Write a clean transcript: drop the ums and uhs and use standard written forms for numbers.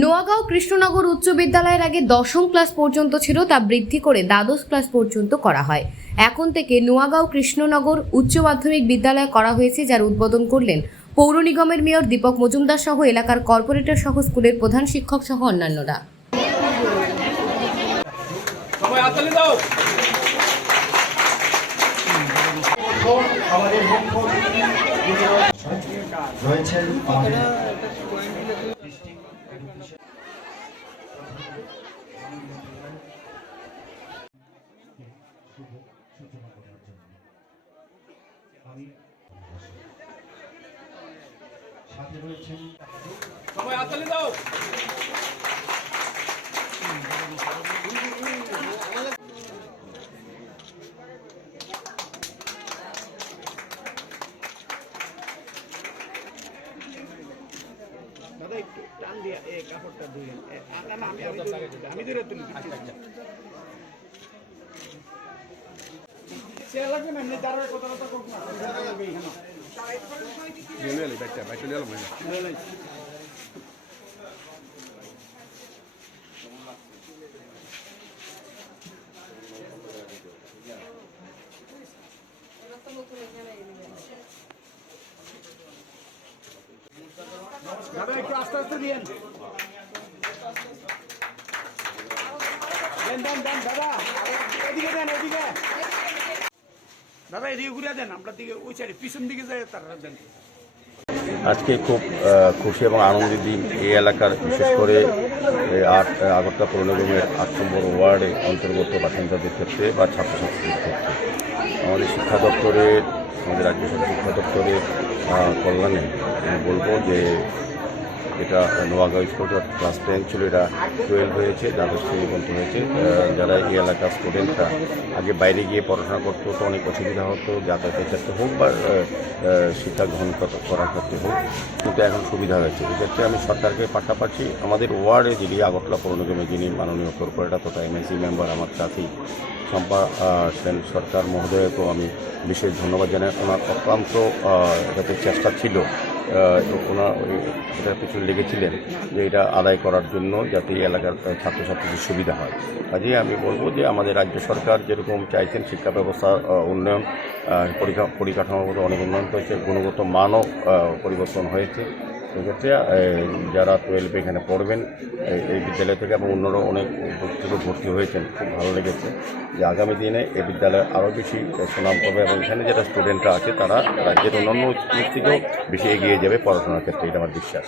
নোয়াগাঁও কৃষ্ণনগর উচ্চ বিদ্যালয়ের আগে দশম ক্লাস পর্যন্ত ছিল, তা বৃদ্ধি করে দ্বাদশ ক্লাস পর্যন্ত করা হয়। এখন থেকে নোয়াগাঁও কৃষ্ণনগর উচ্চ মাধ্যমিক বিদ্যালয় করা হয়েছে, যার উদ্বোধন করলেন পৌর নিগমের মেয়র দীপক মজুমদার সহ এলাকার কর্পোরেটর সহ স্কুলের প্রধান শিক্ষক সহ অন্যান্যরা। রয়েছেন সাথে রয়েছেন সবাই হাততালি দাও। দাদা একটু টান দিয়া এই কাপড়টা ধুইলেন। আমি ধরে তুলি। সে লাগবে না, এমনি তার কথা করব না। নিয়ে ব্যাগটা নিয়ে এলাম। দাদা একটু আস্তে আস্তে দিয়েন। দেন দাদা, এদিকে দেন, এদিকে দাদা, এদিকে ঘুরে দেন। আপনার দিকে ওই সাইডে পিছন দিকে যায়, তারা দেন। আজকে খুব খুশি এবং আনন্দের দিন এই এলাকার, বিশেষ করে আগরতলা পৌর নিগমের ৮ নম্বর ওয়ার্ডে অন্তর্গত বাসিন্দাদের ক্ষেত্রে বা ছাত্রছাত্রীদের ক্ষেত্রে। আমাদের শিক্ষা দপ্তরের, আমাদের রাজ্য সরকার শিক্ষা দপ্তরের কল্যাণে আমি বলবো যে এটা নোয়াগাঁও স্কুল ক্লাস 10 ছিল, এটা 12 হয়েছে, দ্বাদশ শ্রেণী পর্যন্ত হয়েছে। যারা এই এলাকার স্টুডেন্টরা আগে বাইরে গিয়ে পড়াশোনা করতে হতো, অনেক অসুবিধা হতো, যাতায়াতের ক্ষেত্রে হোক বা শিক্ষা গ্রহণ করার ক্ষেত্রে হোক, কিন্তু এখন সুবিধা হয়েছে। এক্ষেত্রে আমি সরকারকে পাশাপাশি আমাদের ওয়ার্ডে যিনি আগরতলা পৌর নিগমে যিনি মাননীয় কর্পোরেটর তথা এমএসি মেম্বার আমার সাথী শম্পা সেন সরকার মহোদয়কেও আমি বিশেষ ধন্যবাদ জানাই। ওনার অক্লান্ত যাতে চেষ্টা ছিল, ওনার এটার পিছনে লেগেছিলেন যে এটা আদায় করার জন্য যাতে এই এলাকার ছাত্রছাত্রীদের সুবিধা হয়। কাজেই আমি বলবো যে আমাদের রাজ্য সরকার যেরকম চাইছেন শিক্ষা ব্যবস্থার উন্নয়ন, পরিকাঠামোগত অনেক উন্নয়ন হয়েছে, গুণগত মানও পরিবর্তন হয়েছে। সেক্ষেত্রে যারা 12 এখানে পড়বেন এই বিদ্যালয় থেকে এবং অন্যরা অনেক থেকে ভর্তি হয়েছেন, খুব ভালো লেগেছে যে আগামী দিনে এই বিদ্যালয় আরও বেশি সুনাম করবে এবং এখানে যারা স্টুডেন্টরা আছে তারা রাজ্যের অন্যান্য স্কুল থেকেও বেশি এগিয়ে যাবে পড়াশোনার ক্ষেত্রে, এটা আমার বিশ্বাস।